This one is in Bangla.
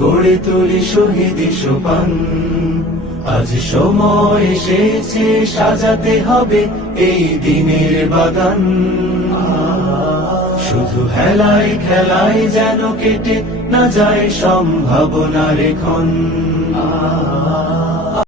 গড়ে তুলি শহীদ সোপান। আজ সময় এসেছে, সাজাতে হবে এই দিনের বাগান। শুধু হেলায় খেলাই যেন কেটে না যায় সম্ভাবনার এখন।